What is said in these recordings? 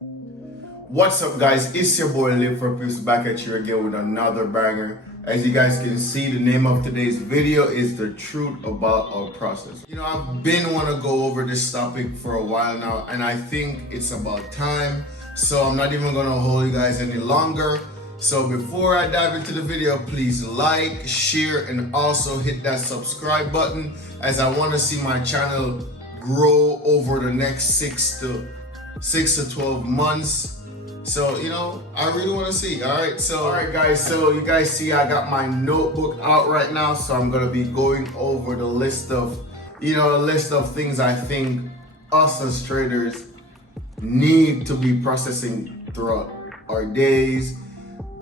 What's up, guys? It's your boy Live for Peace back at you again with another banger. As you guys can see, the name of today's video is The Truth About Our Process. I've been want to go over this topic for a while now, and I think it's about time. So I'm not even gonna hold you guys any longer. So before I dive into the video, please like, share, and also hit that subscribe button, as I want to see my channel grow over the next 6 to 12 months. So, I really want to see. All right, guys. So you guys see I got my notebook out right now. So I'm going to be going over the list of, things I think us as traders need to be processing throughout our days,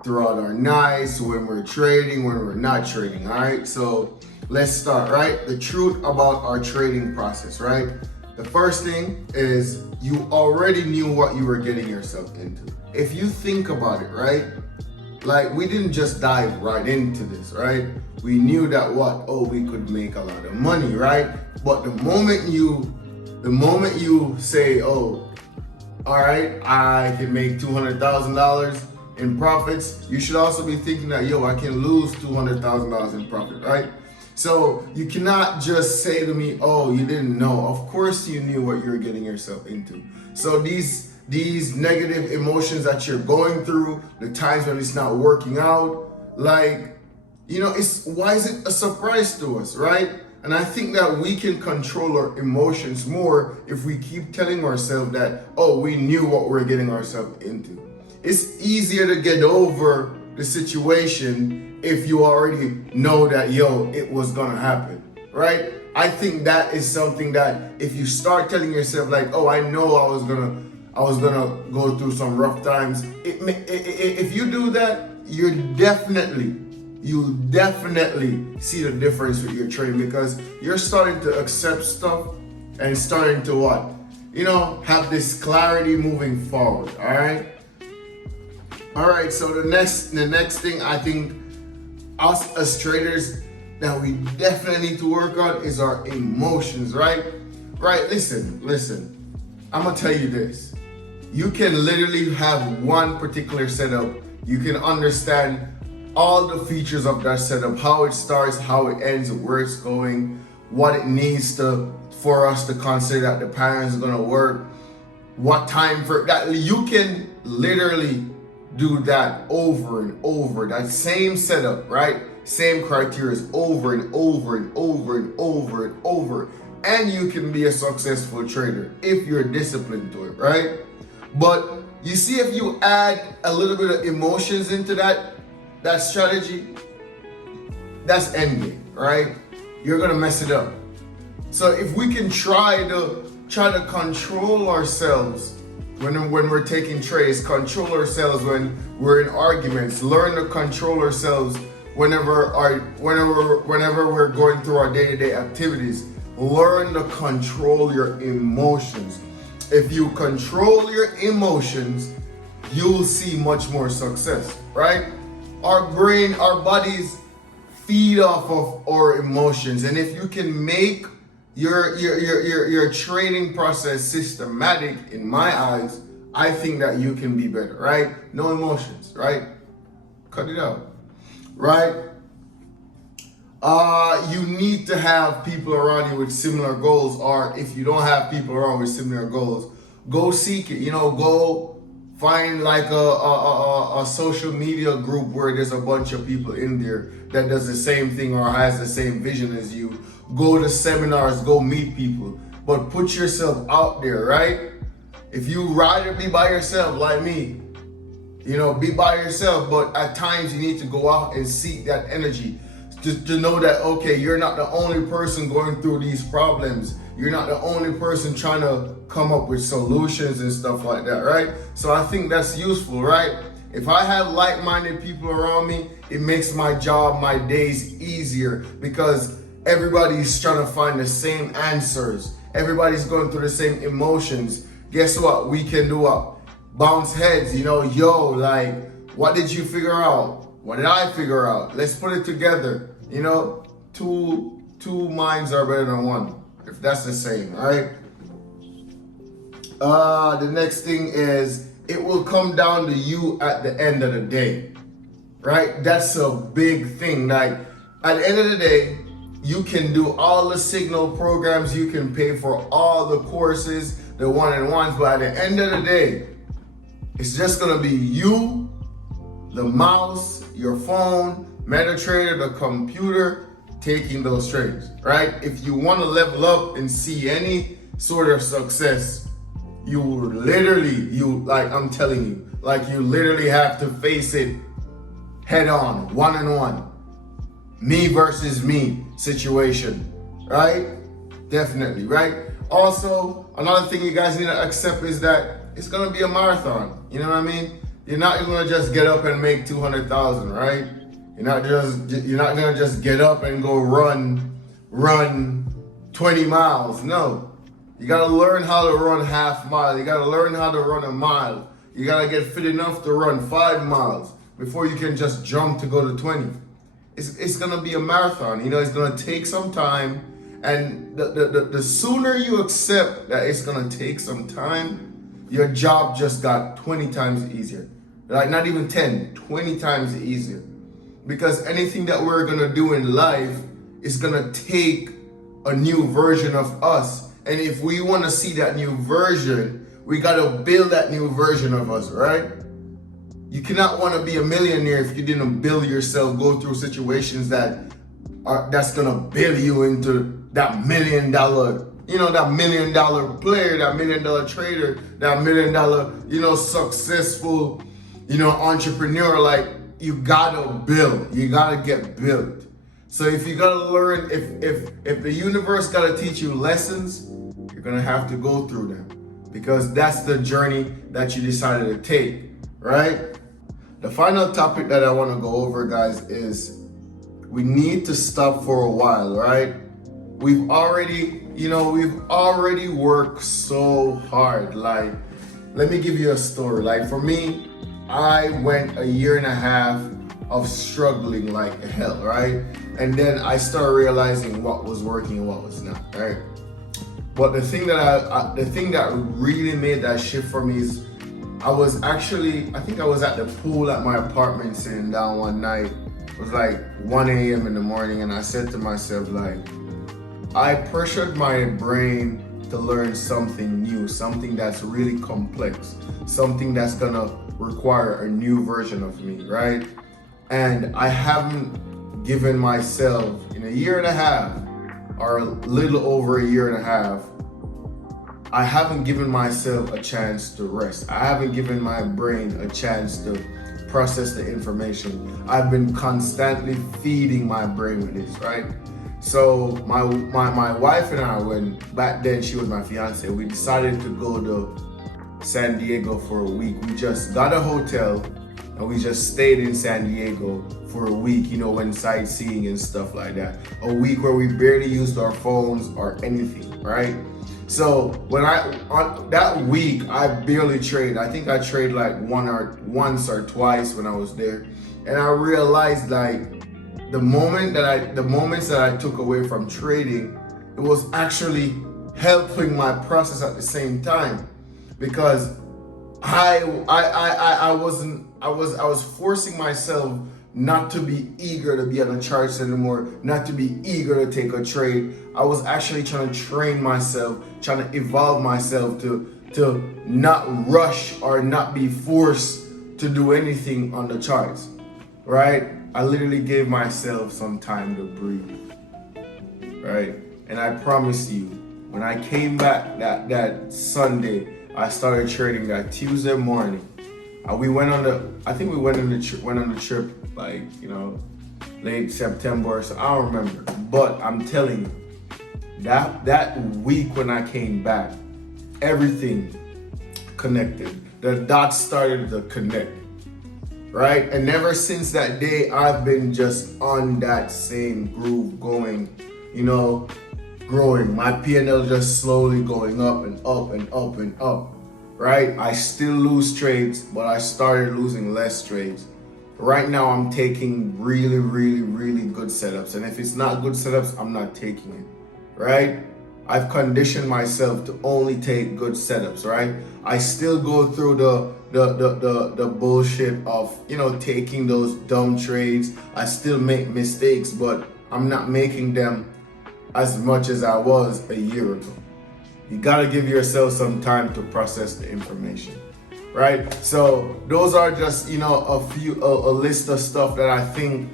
throughout our nights, when we're trading, when we're not trading. All right. So let's start, right? The truth about our trading process, right? The first thing is you already knew what you were getting yourself into. If you think about it, right? Like, we didn't just dive right into this, right? We knew that we could make a lot of money, right? But the moment you say, all right, I can make $200,000 in profits, you should also be thinking that, I can lose $200,000 in profit, right? So you cannot just say to me, you didn't know. Of course you knew what you're getting yourself into. So these negative emotions that you're going through, the times when it's not working out, why is it a surprise to us, right? And I think that we can control our emotions more if we keep telling ourselves that, we knew what we're getting ourselves into. It's easier to get over the situation if you already know that, it was gonna happen, right? I think that is something that if you start telling yourself like, I know I was gonna go through some rough times. If you do that, you definitely see the difference with your trading, because you're starting to accept stuff and starting to have this clarity moving forward. All right. So the next thing I think us as traders that we definitely need to work on is our emotions, right? Right. Listen. I'm gonna tell you this. You can literally have one particular setup. You can understand all the features of that setup, how it starts, how it ends, where it's going, what it needs for us to consider that the pattern is gonna work, what time for that. You can literally do that over and over, that same setup, right? Same criteria over and over and over and over and over. And you can be a successful trader if you're disciplined to it, right? But you see, if you add a little bit of emotions into that strategy, that's endgame, right? You're gonna mess it up. So if we can try to control ourselves when we're taking trades, control ourselves when we're in arguments, learn to control ourselves whenever we're going through our day-to-day activities. Learn to control your emotions. If you control your emotions, you'll see much more success, right? Our brain, our bodies feed off of our emotions, and if you can make your trading process systematic, in my eyes, I think that you can be better, right? No emotions, right? Cut it out, right? You need to have people around you with similar goals, or if you don't have people around with similar goals, go seek it. Go find like a social media group where there's a bunch of people in there that does the same thing or has the same vision as you. Go to seminars, go meet people, but put yourself out there, right? If you rather be by yourself like me, be by yourself, but at times you need to go out and seek that energy to know that, you're not the only person going through these problems. You're not the only person trying to come up with solutions and stuff like that, right? So I think that's useful, right? If I have like-minded people around me, it makes my job, my days easier, because everybody's trying to find the same answers. Everybody's going through the same emotions. Guess what? We can do what? Bounce heads, what did you figure out? What did I figure out? Let's put it together. Two minds are better than one, if that's the same, all right? The next thing is it will come down to you at the end of the day, right? That's a big thing. Like at the end of the day, you can do all the signal programs, you can pay for all the courses, the one-on-ones, but at the end of the day, it's just gonna be you, the mouse, your phone, MetaTrader, the computer, taking those trades, right? If you want to level up and see any sort of success, you literally, I'm telling you, like you literally have to face it head on, one-on-one, me versus me situation, right? Definitely, right? Also, another thing you guys need to accept is that it's gonna be a marathon. You know what I mean? You're not gonna just get up and make 200,000, right? You're not gonna just get up and go run 20 miles. No, you gotta learn how to run half mile. You gotta learn how to run a mile. You gotta get fit enough to run 5 miles before you can just jump to go to 20. It's gonna be a marathon. You know, it's gonna take some time, and the sooner you accept that it's gonna take some time, your job just got 20 times easier. Like not even 10, 20 times easier. Because anything that we're gonna do in life is gonna take a new version of us. And if we wanna see that new version, we gotta build that new version of us, right? You cannot wanna be a millionaire if you didn't build yourself, go through situations that's gonna build you into that $1 million, you know, that $1 million player, that $1 million trader, that $1 million, successful, entrepreneur. Like, you gotta build, you gotta get built. So if you gotta learn, if the universe gotta teach you lessons, you're gonna have to go through them, because that's the journey that you decided to take, right? The final topic that I wanna go over, guys, is we need to stop for a while, right? We've already worked so hard. Like, let me give you a story. Like for me, I went 1.5 years of struggling like hell, right? And then I started realizing what was working and what was not, right? But the thing that really made that shift for me is I think I was at the pool at my apartment sitting down one night. It was like 1 a.m. in the morning, and I said to myself, like, I pressured my brain to learn something new, something that's really complex, something that's gonna require a new version of me, right? And I haven't given myself, in 1.5 years, or a little over 1.5 years, I haven't given myself a chance to rest. I haven't given my brain a chance to process the information. I've been constantly feeding my brain with this, right? So my wife and I, when back then she was my fiance, we decided to go to San Diego for a week. We just got a hotel and we just stayed in San Diego for a week, went sightseeing and stuff like that. A week where we barely used our phones or anything, right? So on that week, I barely traded. I think I traded like once or twice when I was there. And I realized, like, the moments that I took away from trading, it was actually helping my process at the same time, because I was forcing myself not to be eager to be on the charts anymore, not to be eager to take a trade. I was actually trying to train myself, trying to evolve myself to not rush or not be forced to do anything on the charts, right? I literally gave myself some time to breathe, right? And I promise you, when I came back that Sunday, I started trading that Tuesday morning. We went on the trip like, late September, so I don't remember. But I'm telling you, that week when I came back, everything connected. The dots started to connect, right? And ever since that day, I've been just on that same groove going, growing. My P&L just slowly going up and up and up and up, right? I still lose trades, but I started losing less trades. Right now, I'm taking really, really, really good setups. And if it's not good setups, I'm not taking it, right? I've conditioned myself to only take good setups, right? I still go through the bullshit of, you know, taking those dumb trades. I still make mistakes, but I'm not making them as much as I was a year ago. You gotta give yourself some time to process the information, right? So those are just, you know, a list of stuff that I think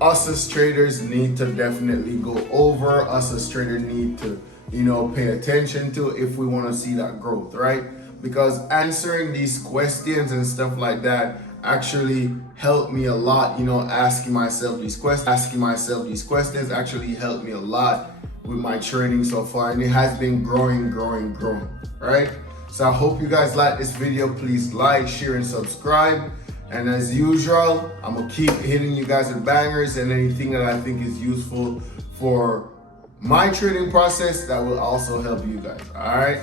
us as traders need to definitely go over. Us as traders need to, you know, pay attention to if we want to see that growth, right? Because answering these questions and stuff like that actually helped me a lot. You know, asking myself these questions actually helped me a lot with my training so far, and it has been growing, right? So I hope you guys like this video. Please like, share, and subscribe. And as usual, I'm gonna keep hitting you guys with bangers and anything that I think is useful for my trading process that will also help you guys. All right.